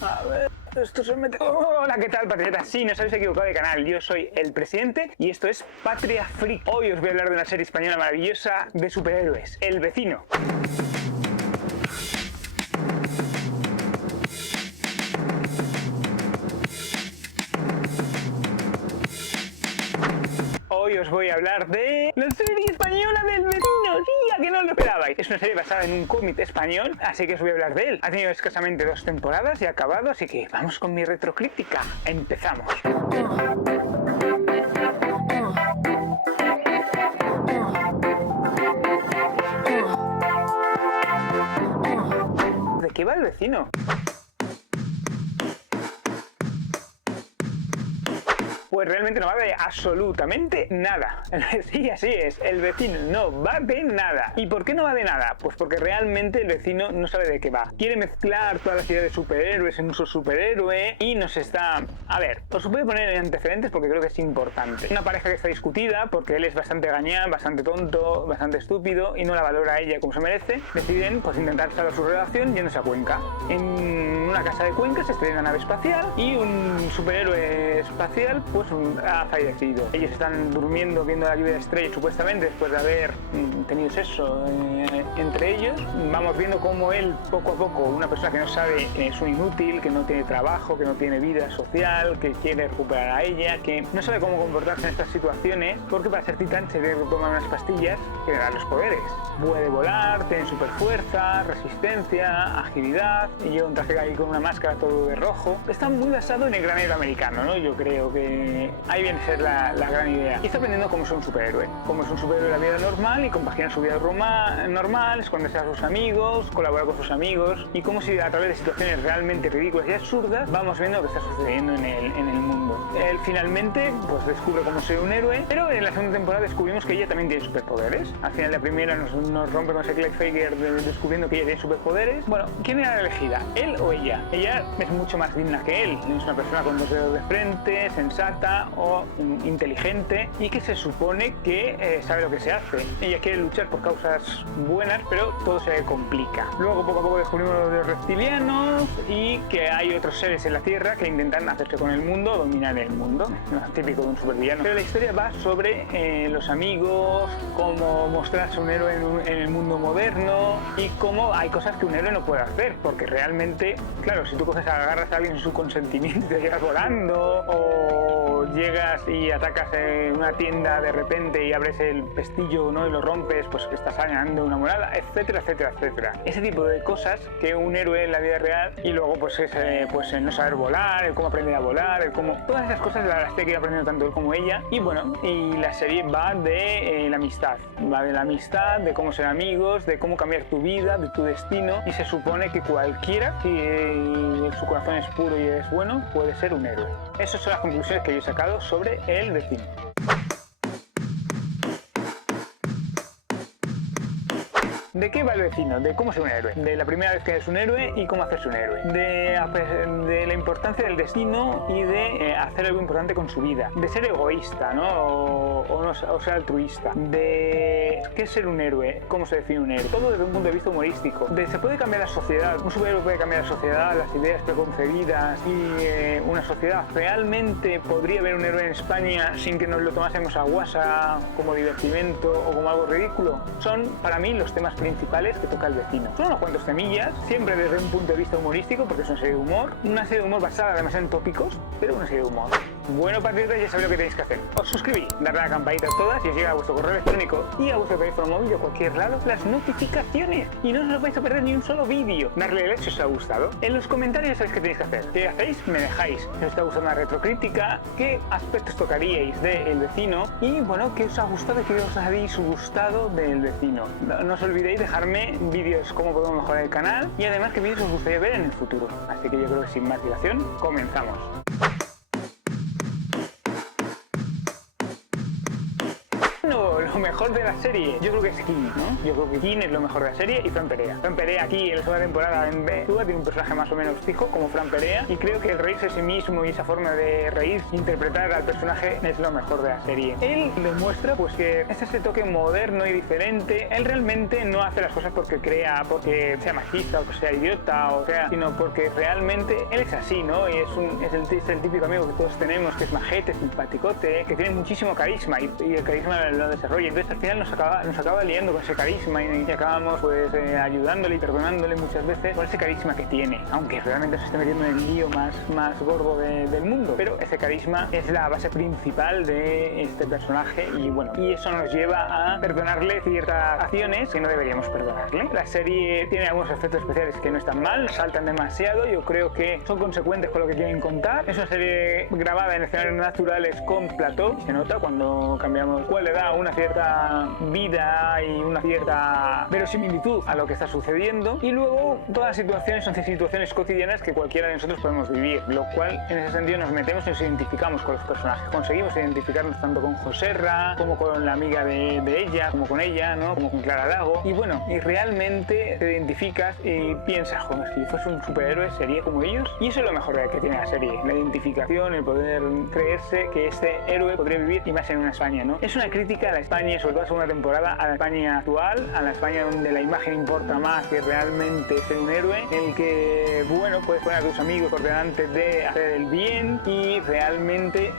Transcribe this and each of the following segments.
A ver, esto se mete... Hola, ¿qué tal, patriotas? Sí, no os habéis equivocado de canal. Yo soy el presidente y esto es Patria Freak. Hoy os voy a hablar de una serie española maravillosa de superhéroes, El Vecino. Hoy os voy a hablar de la serie española del Vecino. Sí, a que no lo esperabais. Es una serie basada en un cómic español, así que os voy a hablar de él. Ha tenido escasamente 2 temporadas y ha acabado, así que vamos con mi retrocrítica. Empezamos. ¿De qué va El Vecino? Pues realmente no va de absolutamente nada. Sí, así es. El Vecino no va de nada. ¿Y por qué no va de nada? Pues porque realmente El Vecino no sabe de qué va. Quiere mezclar todas las ideas de superhéroes en un solo superhéroe y nos está... A ver, os voy a poner en antecedentes porque creo que es importante. Una pareja que está discutida porque él es bastante gañán, bastante tonto, bastante estúpido y no la valora a ella como se merece. Deciden pues intentar salvar su relación yéndose a Cuenca. En una casa de Cuenca se estrella una nave espacial y un superhéroe espacial pues ha fallecido. Ellos están durmiendo viendo la lluvia de estrellas supuestamente después de haber tenido sexo entre ellos. Vamos viendo cómo él poco a poco, una persona que no sabe, es un inútil, que no tiene trabajo, que no tiene vida social, que quiere recuperar a ella, que no sabe cómo comportarse en estas situaciones porque para ser titán se debe tomar unas pastillas que le dan los poderes. Puede volar, tiene super fuerza, resistencia, agilidad y lleva un traje ahí con una máscara todo de rojo. Está muy basado en el granero americano, ¿no? Yo creo que ahí viene a ser la gran idea. Y está aprendiendo cómo es un superhéroe. Cómo es un superhéroe en la vida normal y compagina su vida normal, esconderse a sus amigos, colabora con sus amigos y cómo si a través de situaciones realmente ridículas y absurdas vamos viendo lo que está sucediendo en el mundo. Él finalmente pues descubre cómo ser un héroe, pero en la segunda temporada descubrimos que ella también tiene superpoderes. Al final de la primera nos rompe con ese cliffhanger descubriendo que ella tiene superpoderes. Bueno, ¿quién era la elegida? ¿Él o ella? Ella es mucho más digna que él. Es una persona con 2 dedos de frente, sensata o inteligente y que se supone que sabe lo que se hace. Ella quiere luchar por causas buenas, pero todo se complica. Luego poco a poco descubrimos lo de los reptilianos y que hay otros seres en la Tierra que intentan hacerse con el mundo, dominar el mundo. Típico de un supervillano. Pero la historia va sobre los amigos, cómo mostrarse un héroe en el mundo moderno y cómo hay cosas que un héroe no puede hacer, porque realmente, claro, si tú coges, agarras a alguien sin su consentimiento y te llegas volando, o llegas y atacas en una tienda de repente y abres el pestillo, ¿no? Y lo rompes, pues que estás ganando una morada, etcétera, etcétera, etcétera. Ese tipo de cosas que un héroe en la vida real y luego pues es el no saber volar, el cómo aprender a volar, el cómo... Todas esas cosas las tiene que ir aprendiendo tanto él como ella. Y bueno, y la serie va de la amistad. Va de la amistad, de cómo ser amigos, de cómo cambiar tu vida, de tu destino. Y se supone que cualquiera, si su corazón es puro y es bueno, puede ser un héroe. Esas son las conclusiones que yo he sacado sobre El Vecino. ¿De qué va El Vecino? De cómo ser un héroe. De la primera vez que eres un héroe y cómo hacerse un héroe. De la importancia del destino y de hacer algo importante con su vida. De ser egoísta, ¿no? O ser altruista. De qué es ser un héroe. Cómo se define un héroe. Todo desde un punto de vista humorístico. Se puede cambiar la sociedad. Un superhéroe puede cambiar la sociedad, las ideas preconcebidas y una sociedad. ¿Realmente podría haber un héroe en España sin que nos lo tomásemos a guasa como divertimento o como algo ridículo? Son, para mí, los temas principales que toca El Vecino. Son unos cuantos temillas, siempre desde un punto de vista humorístico, porque es una serie de humor. Una serie de humor basada además en tópicos, pero una serie de humor. Bueno, patriotas, ya sabéis lo que tenéis que hacer. Os suscribís, darle a la campanita a todas y os llega a vuestro correo electrónico y a vuestro teléfono móvil o cualquier lado las notificaciones. Y no os vais a perder ni un solo vídeo. Darle like si os ha gustado. En los comentarios sabéis qué tenéis que hacer. ¿Qué hacéis? Me dejáis. Si os está gustando la retrocrítica, qué aspectos tocaríais de El Vecino y, bueno, qué os ha gustado y qué os habéis gustado de El Vecino. No os olvidéis dejarme vídeos cómo podemos mejorar el canal y además qué vídeos os gustaría ver en el futuro. Así que yo creo que sin más dilación, comenzamos. Lo mejor de la serie, yo creo que es Kim, ¿no? Yo creo que Kim es lo mejor de la serie y Fran Perea. Fran Perea aquí en la segunda temporada en Betúa tiene un personaje más o menos fijo como Fran Perea y creo que el reírse a sí mismo y esa forma de reír, interpretar al personaje es lo mejor de la serie. Él demuestra pues que es ese toque moderno y diferente. Él realmente no hace las cosas porque sea machista o que sea idiota o sea, sino porque realmente él es así, ¿no? Y es el típico amigo que todos tenemos, que es majete, simpaticote, que tiene muchísimo carisma y el carisma lo desarrolla. Entonces al final nos acaba liando con ese carisma y acabamos pues ayudándole y perdonándole muchas veces por ese carisma que tiene, aunque realmente se esté metiendo en el lío más gordo del mundo. Pero ese carisma es la base principal de este personaje y bueno, y eso nos lleva a perdonarle ciertas acciones que no deberíamos perdonarle. La serie tiene algunos efectos especiales que no están mal, saltan demasiado, yo creo que son consecuentes con lo que quieren contar. Es una serie grabada en escenarios naturales con plató, se nota cuando cambiamos, cuál le da una cierta vida y una cierta verosimilitud a lo que está sucediendo, y luego todas las situaciones son situaciones cotidianas que cualquiera de nosotros podemos vivir, lo cual en ese sentido nos metemos y nos identificamos con los personajes, conseguimos identificarnos tanto con Joserra como con la amiga de ella, como con ella, ¿no? Como con Clara Lago, y bueno, y realmente te identificas y piensas, joder, si fuese un superhéroe sería como ellos, y eso es lo mejor que tiene la serie, la identificación, el poder creerse que este héroe podría vivir y más en una España, ¿no? Es una crítica a la España, sobre todo la segunda temporada, a la España actual, a la España donde la imagen importa más que realmente ser un héroe, en el que, bueno, puedes poner a tus amigos por delante de hacer el bien y realmente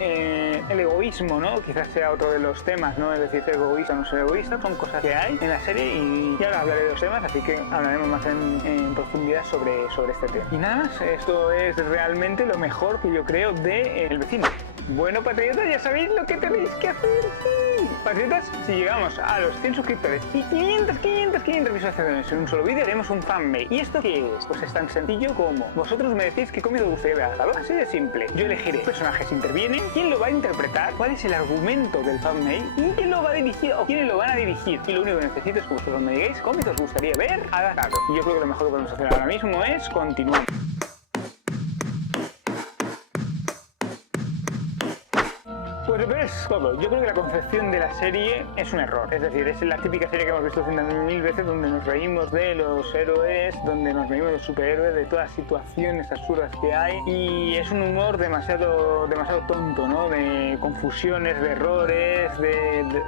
el egoísmo, ¿no? Quizás sea otro de los temas, ¿no? Es decir, ser egoísta o no ser egoísta, son cosas que hay en la serie y ya ahora hablaré de los temas, así que hablaremos más en profundidad sobre este tema. Y nada más, esto es realmente lo mejor que yo creo de El Vecino. Bueno, patriotas, ya sabéis lo que tenéis que hacer, sí. Patriotas, si llegamos a los 100 suscriptores y 500 visualizaciones en un solo vídeo, haremos un fanmade. ¿Y esto qué es? Pues es tan sencillo como vosotros me decís qué cómic os gustaría ver adaptado. Así de simple. Yo elegiré qué personajes intervienen, quién lo va a interpretar, cuál es el argumento del fanmade y quién lo va a dirigir o quiénes lo van a dirigir. Y lo único que necesito es que vosotros me digáis cómic os gustaría ver adaptado. Y yo creo que lo mejor que podemos hacer ahora mismo es continuar. Pues lo peor es todo. Yo creo que la concepción de la serie es un error. Es decir, es la típica serie que hemos visto 100.000 veces donde nos reímos de los héroes, donde nos reímos de los superhéroes, de todas las situaciones absurdas que hay. Y es un humor demasiado tonto, ¿no? De confusiones, de errores,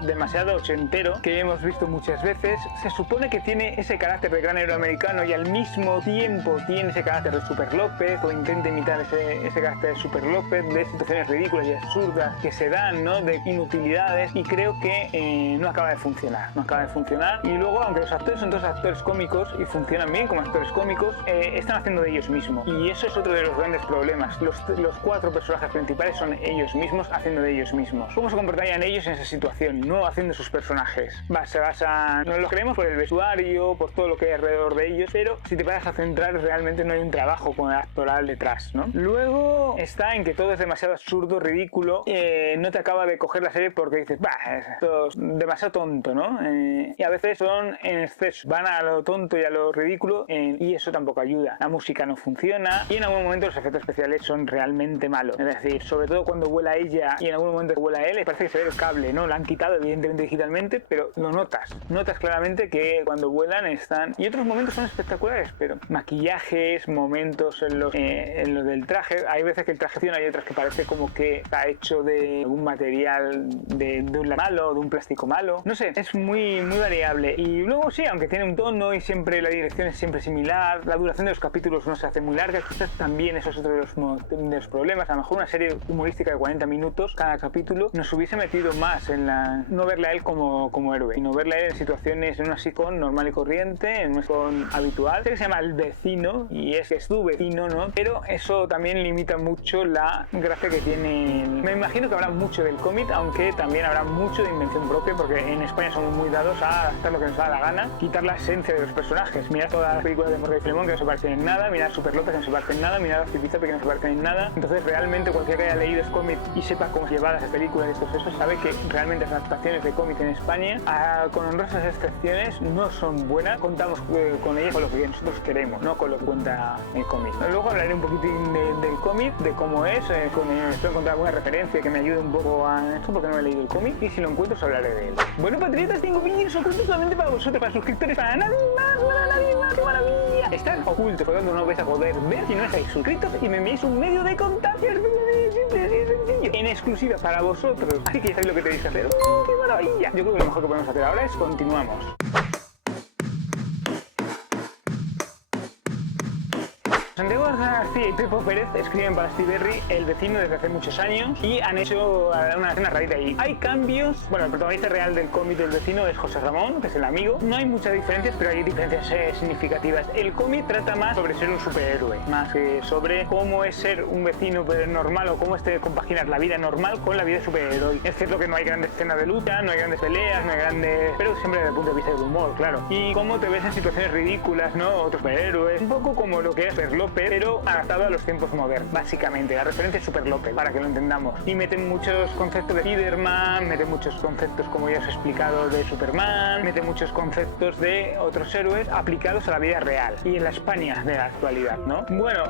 demasiado ochentero que hemos visto muchas veces. Se supone que tiene ese carácter de gran héroe americano y al mismo tiempo tiene ese carácter de Super López o intenta imitar ese carácter de Super López, de situaciones ridículas y absurdas que se dan, ¿no? De inutilidades, y creo que no acaba de funcionar, y luego, aunque los actores son todos actores cómicos y funcionan bien como actores cómicos, están haciendo de ellos mismos, y eso es otro de los grandes problemas. Los 4 personajes principales son ellos mismos haciendo de ellos mismos. ¿Cómo se comportarían ellos en esa situación? No haciendo sus personajes. Se basan, no lo creemos por el vestuario, por todo lo que hay alrededor de ellos, pero si te paras a centrar realmente no hay un trabajo con el actoral detrás, ¿no? Luego está en que todo es demasiado absurdo, ridículo, no te acaba de coger la serie porque dices, esto es demasiado tonto, ¿no? Y a veces son en exceso, van a lo tonto y a lo ridículo, y eso tampoco ayuda. La música no funciona y en algún momento los efectos especiales son realmente malos. Es decir, sobre todo cuando vuela ella y en algún momento que vuela él, parece que se ve el cable, ¿no? Lo han quitado evidentemente digitalmente, pero lo notas claramente que cuando vuelan están... Y otros momentos son espectaculares, pero maquillajes, momentos en los del traje, hay veces que el traje funciona y otras que parece como que está hecho de algún material de un malo, de un plástico malo, no sé, es muy variable. Y luego sí, aunque tiene un tono y siempre la dirección es siempre similar, la duración de los capítulos no se hace muy larga, quizás también eso es otro de los problemas. A lo mejor una serie humorística de 40 minutos cada capítulo nos hubiese metido más en no verle a él como héroe, y no verle a él en situaciones, en una sitcom normal y corriente, en una sitcom habitual. Sé que se llama El Vecino y es tu vecino, ¿no? Pero eso también limita mucho la gracia que tiene. Me imagino que habrá mucho del cómic, aunque también habrá mucho de invención propia, porque en España somos muy dados a adaptar lo que nos da la gana, quitar la esencia de los personajes. Mirad todas las películas de Morgan y Filemón que no se parecen en nada, mirad Super López que no se parecen en nada, mirad a Zipizape que no se parecen en nada. Entonces realmente cualquiera que haya leído este cómic y sepa cómo se llevan las películas y estos eso, sabe que realmente las adaptaciones de cómic en España, con honrosas excepciones, no son buenas. Contamos con ellas con lo que nosotros queremos, no con lo que cuenta el cómic. Luego hablaré un poquitín del cómic, de cómo es, espero encontrar alguna referencia que me ayude un poco poco a esto porque no he leído el cómic y si lo encuentro os hablaré de él. Bueno, patriotas, tengo vídeos ocultos solamente para vosotros, para suscriptores, para nadie más, ¡qué maravilla! Están ocultos, por lo tanto no vais a poder ver si no estáis suscritos y me enviáis un medio de contacto, es simple, así de sencillo, en exclusiva para vosotros. Así que ya sabéis lo que tenéis que hacer. ¡Qué maravilla! Yo creo que lo mejor que podemos hacer ahora es continuamos. Santiago García y Pepo Pérez escriben para Steve Berry, El vecino, desde hace muchos años y han hecho una escena raíz de ahí. Hay cambios, bueno, el protagonista real del cómic del vecino es José Ramón, que es el amigo. No hay muchas diferencias, pero hay diferencias significativas. El cómic trata más sobre ser un superhéroe, más que sobre cómo es ser un vecino normal o cómo es compaginar la vida normal con la vida de superhéroe. Es cierto que no hay grandes escenas de lucha, no hay grandes peleas, no hay grandes... pero siempre desde el punto de vista del humor, claro. Y cómo te ves en situaciones ridículas, ¿no? Otros superhéroes, un poco como lo que es Super López, pero adaptado a los tiempos modernos, básicamente. La referencia es Super López, para que lo entendamos. Y meten muchos conceptos de Spiderman, meten muchos conceptos, como ya os he explicado, de Superman, meten muchos conceptos de otros héroes aplicados a la vida real y en la España de la actualidad, ¿no? Bueno,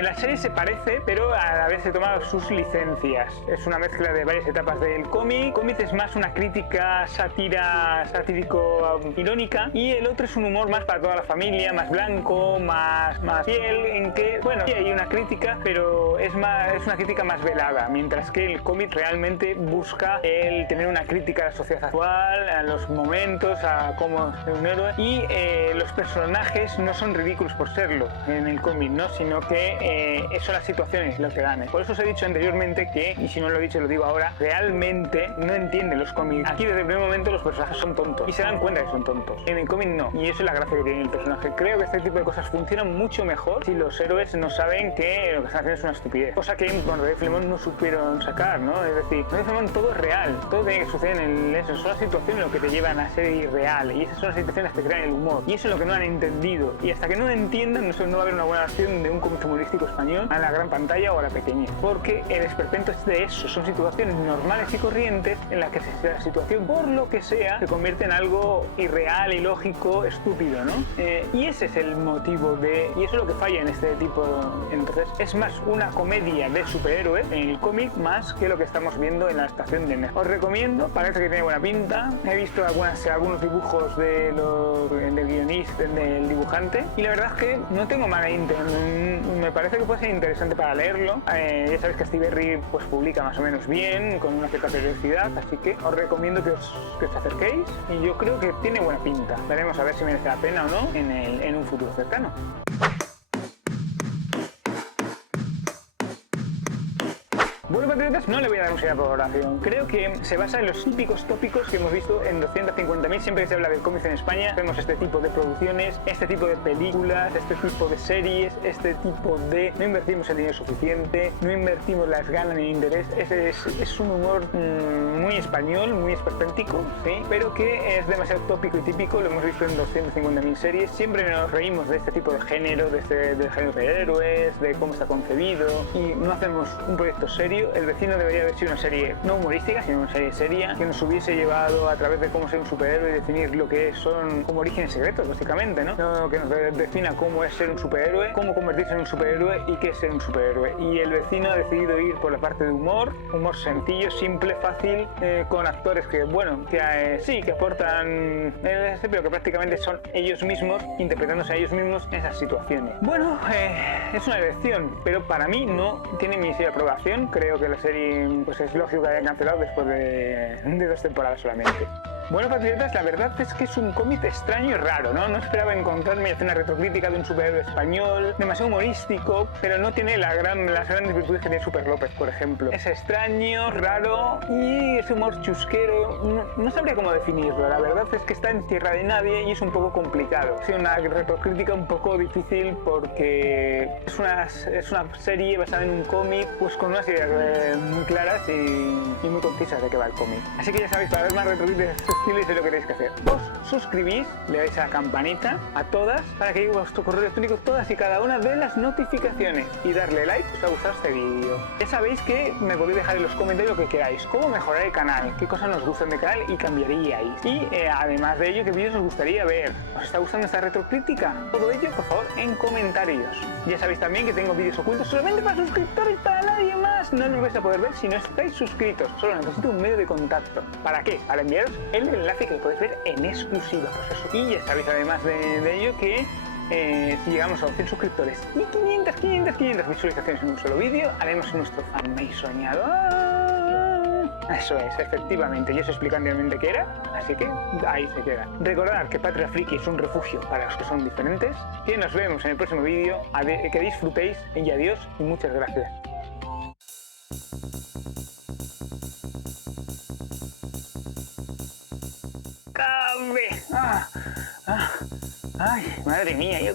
la serie se parece, pero a la vez se toma sus licencias. Es una mezcla de varias etapas del cómic. El cómic es más una crítica satírico-irónica y el otro es un humor más para toda la familia, más blanco, más fiel, en que, bueno, sí hay una crítica, pero es una crítica más velada, mientras que el cómic realmente busca el tener una crítica a la sociedad actual, a los momentos, a cómo ser un héroe, y los personajes no son ridículos por serlo en el cómic, ¿no? Sino que son las situaciones lo que dan. Por eso os he dicho anteriormente que, y si no lo he dicho lo digo ahora, realmente no entienden los cómics. Aquí desde el primer momento los personajes son tontos y se dan cuenta que son tontos. En el cómic no, y eso es la gracia que tiene el personaje. Creo que este tipo de cosas funcionan mucho mejor si los héroes no saben que lo que están haciendo es una estupidez. Cosa que con Rey Filemón no supieron sacar, ¿no? Es decir, Rey Filemón todo es real, todo tiene que suceder en eso. Son las situaciones lo que te llevan a ser irreal y esas son las situaciones que crean el humor. Y eso es lo que no han entendido. Y hasta que no lo entiendan, no va a haber una buena versión de un cómic humorístico español a la gran pantalla o a la pequeña. Porque el esperpento es de eso. Son situaciones normales y corrientes en las que la situación, por lo que sea, se convierte en algo irreal, ilógico, estúpido, ¿no? Y ese es el motivo de... Y eso es lo que falla en este tipo. Entonces es más una comedia de superhéroes en el cómic más que lo que estamos viendo en la adaptación de Netflix. Os recomiendo, parece que tiene buena pinta. He visto algunos dibujos del guionista, del dibujante, y la verdad es que no tengo mala intención. Me parece que puede ser interesante para leerlo. Ya sabéis que Steve Berry pues publica más o menos bien, con una cierta periodicidad, así que os recomiendo que os acerquéis y yo creo que tiene buena pinta. Veremos a ver si merece la pena o no en un futuro cercano. Bueno, patriotas, no le voy a dar mucha valoración. Creo que se basa en los típicos tópicos que hemos visto en 250.000. Siempre que se habla del cómic en España, vemos este tipo de producciones, este tipo de películas, este tipo de series, este tipo de... No invertimos el dinero suficiente, no invertimos las ganas ni el interés. Es un humor muy español, muy esperpéntico, ¿sí? Pero que es demasiado tópico y típico. Lo hemos visto en 250.000 series. Siempre nos reímos de este tipo de género, del género de héroes, de cómo está concebido, y no hacemos un proyecto serio. El vecino debería haber sido una serie no humorística, sino una serie seria, que nos hubiese llevado a través de cómo ser un superhéroe y definir lo que son como orígenes secretos, básicamente, ¿no? Que nos defina cómo es ser un superhéroe, cómo convertirse en un superhéroe y qué es ser un superhéroe. Y el vecino ha decidido ir por la parte de humor sencillo, simple, fácil, con actores que, bueno, que aportan, pero que prácticamente son ellos mismos, interpretándose a ellos mismos en esas situaciones. Bueno, es una elección, pero para mí no tiene mi aprobación. Creo que la serie pues es lógico que haya cancelado después de 2 temporadas solamente. Bueno, patriotas, la verdad es que es un cómic extraño y raro, ¿no? No esperaba encontrarme y hacer una retrocrítica de un superhéroe español, demasiado humorístico, pero no tiene las grandes virtudes que tiene Super López, por ejemplo. Es extraño, raro y ese humor chusquero, no sabría cómo definirlo. La verdad es que está en tierra de nadie y es un poco complicado. Es una retrocrítica un poco difícil porque es una serie basada en un cómic, pues con unas ideas muy claras y muy concisas de qué va el cómic. Así que ya sabéis, para ver más retrocríticas suscribís es lo que tenéis que hacer. Os suscribís, le dais a la campanita a todas para que llegue a vuestro correo electrónico todas y cada una de las notificaciones y darle like si os ha gustado este vídeo. Ya sabéis que me podéis dejar en los comentarios lo que queráis, cómo mejorar el canal, qué cosas nos gustan del canal y cambiaríais. Y además de ello, qué vídeos os gustaría ver. ¿Os está gustando esta retrocrítica? Todo ello, por favor, en comentarios. Ya sabéis también que tengo vídeos ocultos solamente para suscriptores, para nadie más. No los vais a poder ver si no estáis suscritos. Solo necesito un medio de contacto. ¿Para qué? Para enviaros el enlace que lo podéis ver en exclusiva. Pues eso. Y ya sabéis además de ello que si llegamos a 100 suscriptores y 500 visualizaciones en un solo vídeo, haremos nuestro fanmade soñado. Eso es, efectivamente, yo os explico anteriormente qué era, así que ahí se queda. Recordad que Patria Friki es un refugio para los que son diferentes, que nos vemos en el próximo vídeo, que disfrutéis y adiós y muchas gracias. ¡Cabe! ¡Ay, madre mía! Yo creo